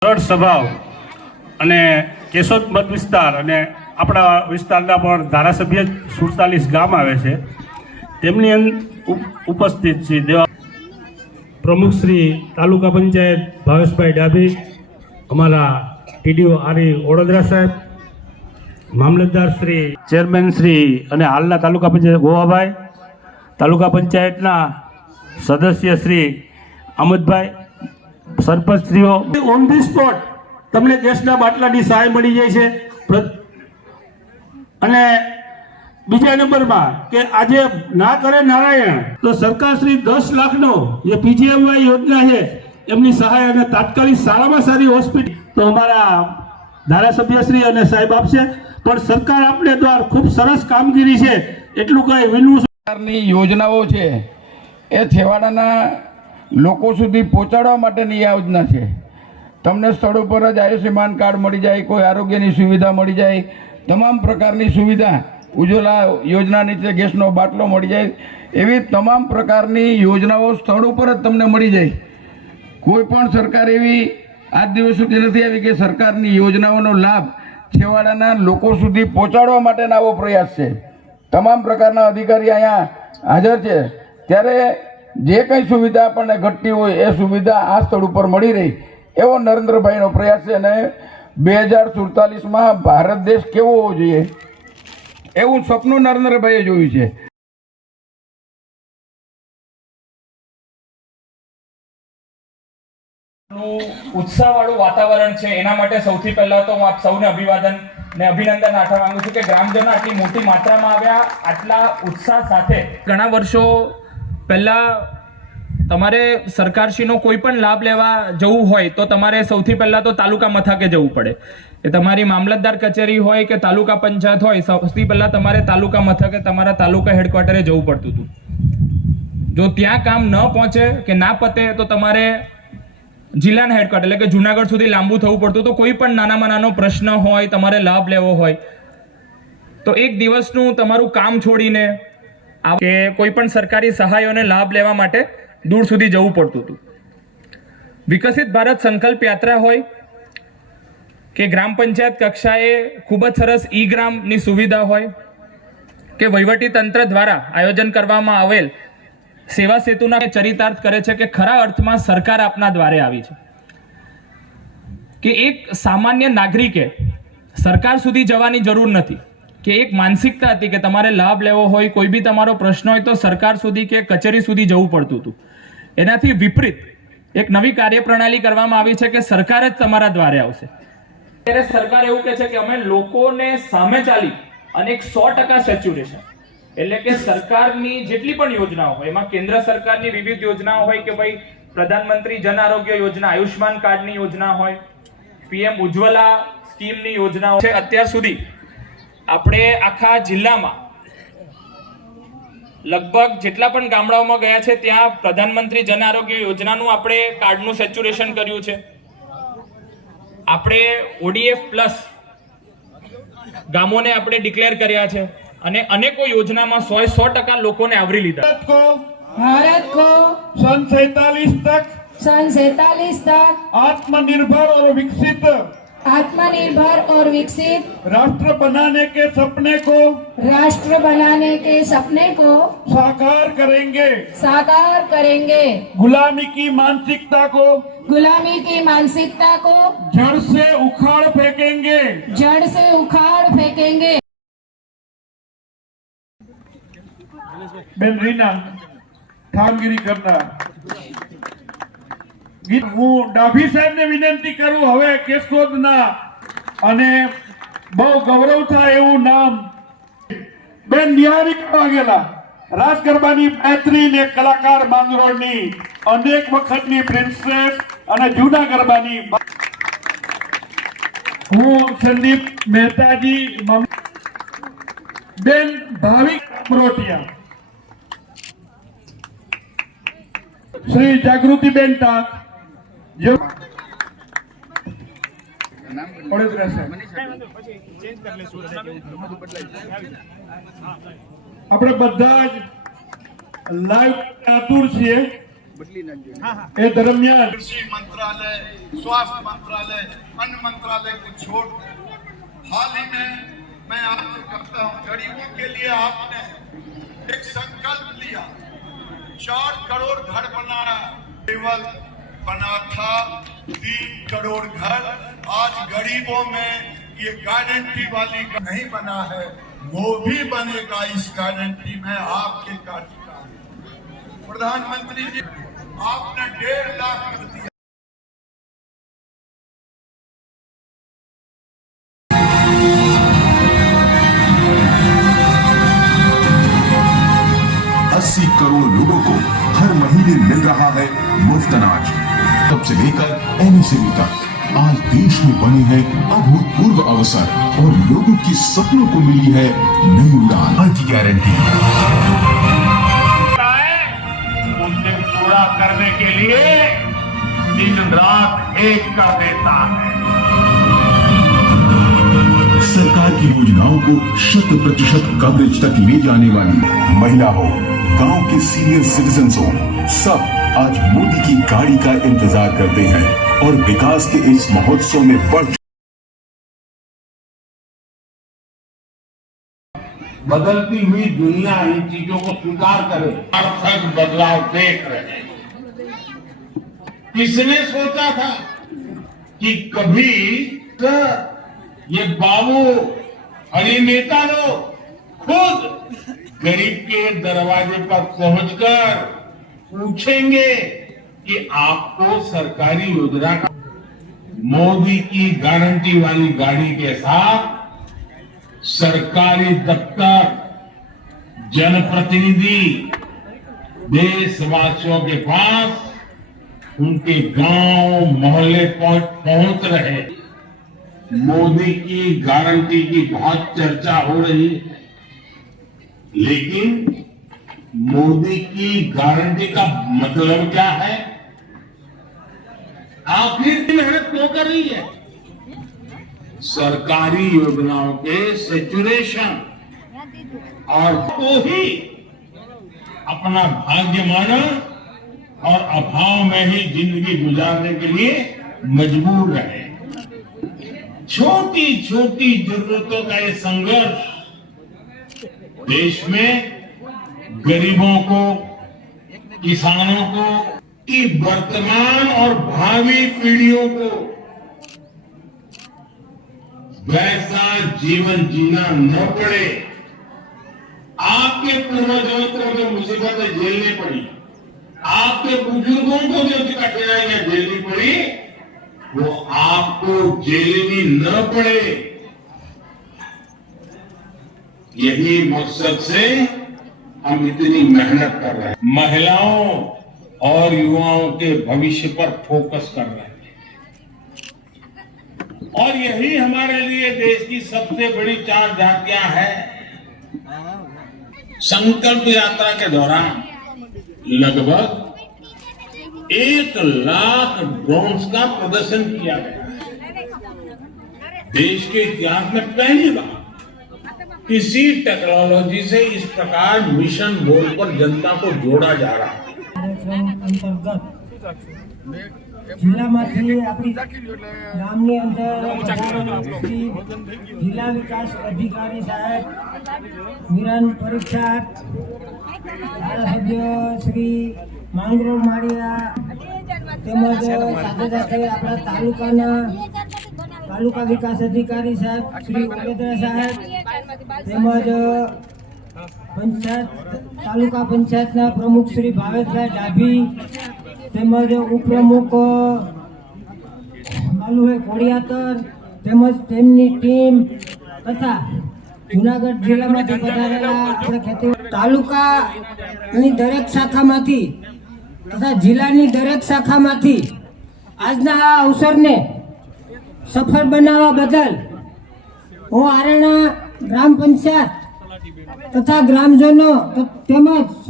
સરળ સ્વભાવ અને કેશોદ મત વિસ્તાર અને આપણા વિસ્તારના પણ ધારાસભ્ય સુડતાલીસ ગામ આવે છે. તેમની ઉપસ્થિત છે દેવા પ્રમુખ શ્રી તાલુકા પંચાયત ભાવેશભાઈ ડાભી, અમારા ટીડીઓ આરી ઓડોદરા સાહેબ, મામલતદાર શ્રી ચેરમેન શ્રી અને હાલના તાલુકા પંચાયત ગોવાભાઈ, તાલુકા પંચાયતના સદસ્ય શ્રી અમદભાઈ સરપંચશ્રીઓ. ઓન ધી સ્પોટ તમને ગેસના બાટલાની સહાય મળી જાય છે. અને બીજા નંબરમાં કે આજે ના કરે નારાયણ તો સરકાર શ્રી દસ લાખનો જે પીજીએમવાય યોજના છે એમની સહાય અને તાત્કાલિક સારામાં સારી હોસ્પિટલ તો અમારા ધારાસભ્યશ્રી અને સાહેબ આપશે. પણ સરકાર આપણે દ્વાર ખૂબ સરસ કામગીરી છે. એટલું કંઈ વિનવું સરકારની યોજનાઓ છે એ છેવાડાના લોકો સુધી પહોંચાડવા માટેની આ યોજના છે. તમને સ્થળ ઉપર જ આયુષ્યમાન કાર્ડ મળી જાય, કોઈ આરોગ્યની સુવિધા મળી જાય, તમામ પ્રકારની સુવિધા ઉજ્જવલા યોજના નીચે ગેસનો બાટલો મળી જાય, એવી તમામ પ્રકારની યોજનાઓ સ્થળ ઉપર જ તમને મળી જાય. કોઈ પણ સરકાર એવી આજ દિવસ સુધી નથી આવી કે સરકારની યોજનાઓનો લાભ છેવાડાના લોકો સુધી પહોંચાડવા માટેનો આવો પ્રયાસ છે. તમામ પ્રકારના અધિકારી અહીંયા હાજર છે. ત્યારે જે કંઈ સુવિધા આપણને ઘટતી હોય એ સુવિધા આ સ્થળ ઉપર મળી રહી. એવો નરેન્દ્રભાઈનો પ્રયાસ છે અને બે હજાર સુડતાલીસમાં ભારત દેશ કેવો હોવો જોઈએ? એવું સપનું નરેન્દ્રભાઈએ જોયું છે. ઉત્સાહવાળું વાતાવરણ છે. એના માટે સૌથી પહેલા તો હું આપ સૌને અભિવાદન ને અભિનંદન આપવા માંગુ છું કે ગ્રામજનો આટલી મોટી માત્રામાં આવ્યા, આટલા ઉત્સાહ સાથે. ઘણા વર્ષો પહેલા તમારે સરકારશ્રીનો કોઈ પણ લાભ લેવા જવું હોય તો તમારે સૌથી પહેલાં તો તાલુકા મથકે જવું પડે. એ તમારી મામલતદાર કચેરી હોય કે તાલુકા પંચાયત હોય, સૌથી પહેલાં તમારે તાલુકા મથકે, તમારા તાલુકા હેડક્વાર્ટરે જવું પડતું હતું. જો ત્યાં કામ ન પહોંચે કે ના પતે તો તમારે જિલ્લાના હેડક્વાર્ટર એટલે કે જુનાગઢ સુધી લાંબુ થવું પડતું. તો કોઈ પણ નાનામાં નાનો પ્રશ્ન હોય, તમારે લાભ લેવો હોય, તો એક દિવસનું તમારું કામ છોડીને કે કોઈ પણ સરકારી સહાયોને લાભ લેવા માટે દૂર સુધી જવું પડતું હતું. વિકસિત ભારત સંકલ્પ યાત્રા હોય કે ગ્રામ પંચાયત કક્ષાએ ખૂબ જ સરસ ઈ ગ્રામની સુવિધા હોય કે વહીવટી તંત્ર દ્વારા આયોજન કરવામાં આવેલ સેવા સેતુના ચરિતાર્થ કરે છે કે ખરા અર્થમાં સરકાર આપના દ્વારે આવી છે. કે એક સામાન્ય નાગરિકે સરકાર સુધી જવાની જરૂર નથી. કે એક માનસિકતા હતી કે તમારે લાભ લેવો હોય, કોઈ બી તમારો પ્રશ્ન હોય તો સરકાર સુધી કે કચેરી સુધી જવું પડતું હતું. એનાથી વિપરીત એક નવી કાર્યપ્રણાલી કરવામાં આવી છે કે સરકાર જ તમારા દ્વારે આવશે. ત્યારે સરકાર એવું કહે છે કે અમે લોકોને સામે ચાલી અને એક સો ટકા સેચ્યુરેશન. એટલે કે સરકારની જેટલી પણ યોજનાઓ હોય, એમાં કેન્દ્ર સરકારની વિવિધ યોજનાઓ હોય કે ભાઈ પ્રધાનમંત્રી જન આરોગ્ય યોજના આયુષ્માન કાર્ડની યોજના હોય, પીએમ ઉજ્જવલા સ્કીમની યોજનાઓ છે, અત્યાર સુધી આપણે આખા જિલ્લામાં લગભગ જેટલા પણ ગામડાઓમાં ગયા છે ત્યાં પ્રધાનમંત્રી જન આરોગ્ય યોજનાનું આપણે કાર્ડનું સેચ્યુરેશન કર્યું છે. આપણે ઓડીએફ પ્લસ ગામોને આપણે ડિક્લેર કર્યા છે અને અનેકો યોજનામાં સો સો ટકા લોકોને આવરી લીધા. ભારત કો સન સૈતાલીસ તક સન સૈતાલીસ તક આત્મનિર્ભર વિકસિત आत्मनिर्भर और विकसित राष्ट्र बनाने के सपने को राष्ट्र बनाने के सपने को साकार करेंगे। साकार करेंगे। गुलामी की मानसिकता को गुलामी की मानसिकता को जड़ से उखाड़ फेंकेंगे। जड़ से उखाड़ फेंकेंगे। बेन कामगिरी ठामगिरी करना। હું ડાભી સાહેબને વિનંતી કરું, હવે કેશોદના અને બહુ ગૌરવ થાય એવું નામ. બેન નિહારિકા વાઘેલા રાજ ગરબાની બહેતરીન એક કલાકાર માંગરોળની, અનેક વખતની પ્રિન્સેસ અને જૂના ગરબાની હું સંદીપ મહેતાજી બેન ભાવિક મરોટિયા શ્રી જાગૃતિબેન ટાક. જે વડોદરા સાહેબ. આપણે બધા જ લાઈવ આતુર છીએ એ દરમિયાન कृषि मंत्रालय स्वास्थ्य मंत्रालय अन्य मंत्रालय को छोड़ हाल ही में मैं आपसे करता हूं गरीबों के लिए आपने एक संकल्प लिया चार करोड़ घर बनाना केवल बना था तीन करोड़ घर। आज गरीबों में ये गारंटी वाली नहीं बना है। वो भी बनेगा इस गारंटी में आपके कार्यकाल प्रधानमंत्री जी, आपने डेढ़ लाख कर दिया। अस्सी करोड़ लोगों को हर महीने मिल रहा है मुफ़्त अनाज। तब से लेकर एमएसएमई तक। आज देश में बने हैं अभूतपूर्व अवसर और लोगों की सपनों को मिली है नई उड़ान। की गारंटी। उसे पूरा करने के लिए दिन रात एक कर देता है। सरकार की योजनाओं को शत प्रतिशत कवरेज तक ले जाने वाली महिला हो गाँव के सीनियर सिटीजन हो सब आज मोदी की गाड़ी का इंतज़ार करते हैं और विकास के इस महोत्सव में बढ़ बदलती हुई दुनिया इन चीज़ों को स्वीकार करे। अर्थक बदलाव देख रहे हैं। किसने सोचा था कि कभी तो ये बाबू हरी नेता लोग खुद गरीब के दरवाजे पर पहुंचकर पूछेंगे कि आपको सरकारी योजना का मोदी की गारंटी वाली गाड़ी के साथ सरकारी दफ्तर, जनप्रतिनिधि, देशवासियों के पास उनके गाँव, मोहल्ले पहुँच रहे मोदी की गारंटी की बहुत चर्चा हो रही है। लेकिन मोदी की गारंटी का मतलब क्या है? आखिर मेहनत क्यों कर रही है? सरकारी योजनाओं के सेचुरेशन और को ही अपना भाग्य माना और अभाव में ही ज़िंदगी गुजारने के लिए मजबूर रहे। छोटी छोटी जरूरतों का ये संघर्ष देश में गरीबों को, किसानों को, की वर्तमान और भावी पीढ़ियों को वैसा जीवन जीना न पड़े। आपके पूर्वजों को जो मुसीबतें झेलनी पड़ी, आपके बुज़ुर्गों को जो कठिनाइयाँ झेलनी पड़ी, वो आपको झेलनी न पड़े। यही मकसद से हम इतनी मेहनत कर रहे हैं। महिलाओं और युवाओं के भविष्य पर फोकस कर रहे हैं। और यही हमारे लिए देश की सबसे बड़ी चार झांकियाँ हैं। संकल्प यात्रा के दौरान लगभग एक लाख ड्रोन्स का प्रदर्शन किया गया। है देश के इतिहास में पहली बार किसी टेक्नोलॉजी से इस प्रकार मिशन मोड पर जनता को जोड़ा जा रहा है કાર્યક્રમ અંતર્ગત જિલ્લામાંથી આપણી ગામની અંદર શ્રી જિલ્લા વિકાસ અધિકારી સાહેબ વિરાન પરીક્ષા ધારાસભ્ય શ્રી માંગરોળ માળિયા તેમજ સાથે સાથે આપણા તાલુકાના તાલુકા વિકાસ અધિકારી સાહેબ શ્રી વાગેદરા સાહેબ તેમજ પંચાયત તાલુકા પંચાયતના પ્રમુખ શ્રી ભાવેશભાઈ ડાભી તેમજ ઉપપ્રમુખ બાલુભાઈ કોડિયાતર તેમજ તેમની ટીમ તથા જુનાગઢ જિલ્લામાંથી પધારેલા આપણે ખેતી તાલુકાની દરેક શાખામાંથી તથા જિલ્લાની દરેક શાખામાંથી આજના આ અવસરને સફળ બનાવવા બદલ હું આરણા ગ્રામ પંચાયત તથા ગ્રામજનો તેમજ